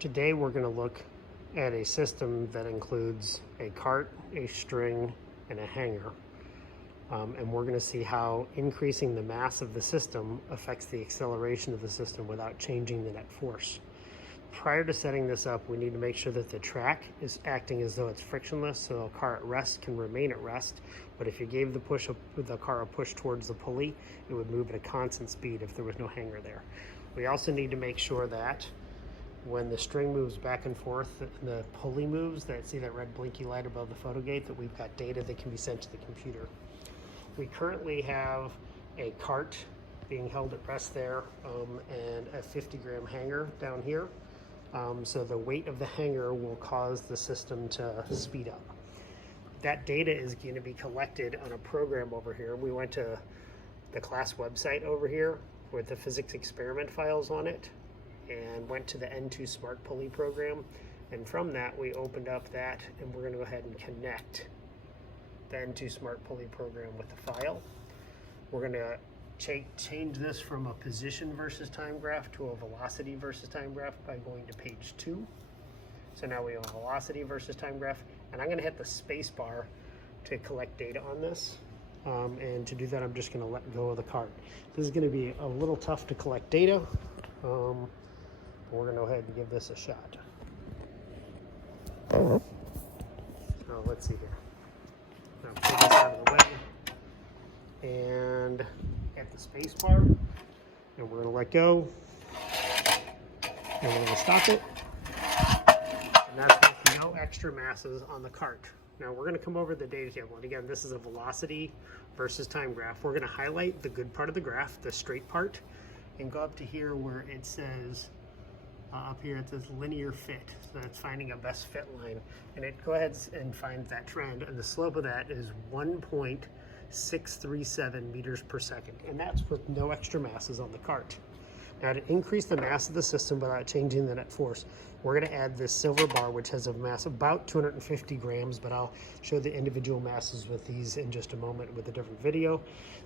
Today we're going to look at a system that includes a cart, a string, and a hanger. And we're going to see how increasing the mass of the system affects the acceleration of the system without changing the net force. Prior to setting this up, we need to make sure that the track is acting as though it's frictionless, so a car at rest can remain at rest. But if you gave the car a push towards the pulley, it would move at a constant speed if there was no hanger there. We also need to make sure that when the string moves back and forth, the pulley moves, see that red blinky light above the photo gate, that we've got data that can be sent to the computer. We currently have a cart being held at rest there and a 50-gram hanger down here. So the weight of the hanger will cause the system to speed up. That data is going to be collected on a program over here. We went to the class website over here with the physics experiment files on it and went to the N2 Smart Pulley program. And from that, we opened up that, and we're going to go ahead and connect the N2 Smart Pulley program with the file. We're going to change this from a position versus time graph to a velocity versus time graph by going to page 2. So now we have a velocity versus time graph, and I'm going to hit the space bar to collect data on this. And to do that, I'm just going to let go of the cart. This is going to be a little tough to collect data. We're going to go ahead and give this a shot. So let's see here. Now pull this out of the way and hit the space bar, and we're going to let go, and we're going to stop it, and that's with no extra masses on the cart. Now we're going to come over to the data table, and again, this is a velocity versus time graph. We're going to highlight the good part of the graph, the straight part, and go up to here where it says up here it says linear fit, so that's finding a best fit line, and it go ahead and finds that trend, and the slope of that is 1.637 meters per second, and that's with no extra masses on the cart. Now, to increase the mass of the system without changing the net force, we're going to add this silver bar, which has a mass of about 250 grams, but I'll show the individual masses with these in just a moment with a different video.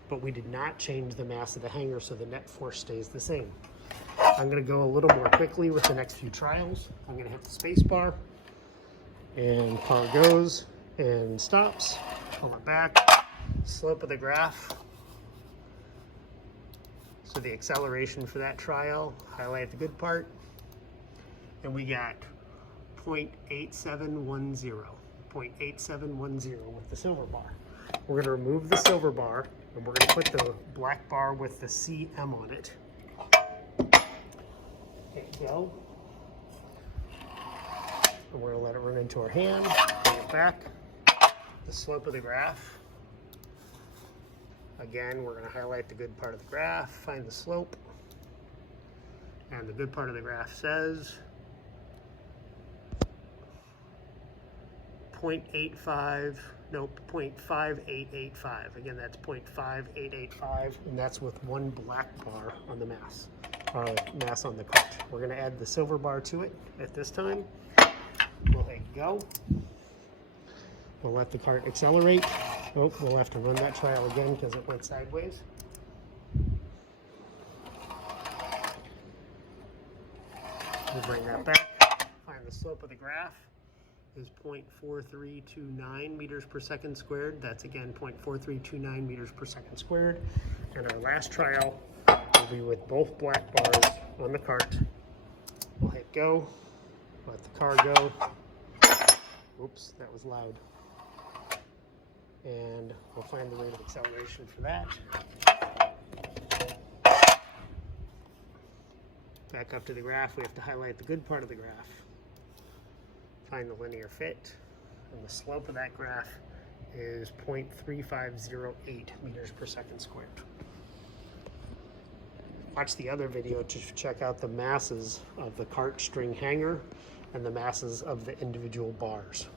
But we did not change the mass of the hanger, so the net force stays the same. I'm going to go a little more quickly with the next few trials. I'm going to hit the space bar, and car goes and stops. Pull it back. Slope of the graph. So the acceleration for that trial, highlight the good part, and we got 0.8710 with the silver bar. We're going to remove the silver bar, and we're going to put the black bar with the CM on it. Hit go. And we're going to let it run into our hand, bring it back. The slope of the graph. Again, we're going to highlight the good part of the graph, find the slope, and the good part of the graph says 0.5885. Again, that's 0.5885, and that's with one black bar on the mass, mass on the cart. We're going to add the silver bar to it at this time. We'll hit go. We'll let the cart accelerate. Oh, we'll have to run that trial again because it went sideways. We'll bring that back. Find the slope of the graph is 0.4329 meters per second squared. That's again 0.4329 meters per second squared. And our last trial will be with both black bars on the cart. We'll hit go. Let the car go. Oops, that was loud. And we'll find the rate of acceleration for that. Back up to the graph, we have to highlight the good part of the graph. Find the linear fit, and the slope of that graph is 0.3508 meters per second squared. Watch the other video to check out the masses of the cart string hanger and the masses of the individual bars.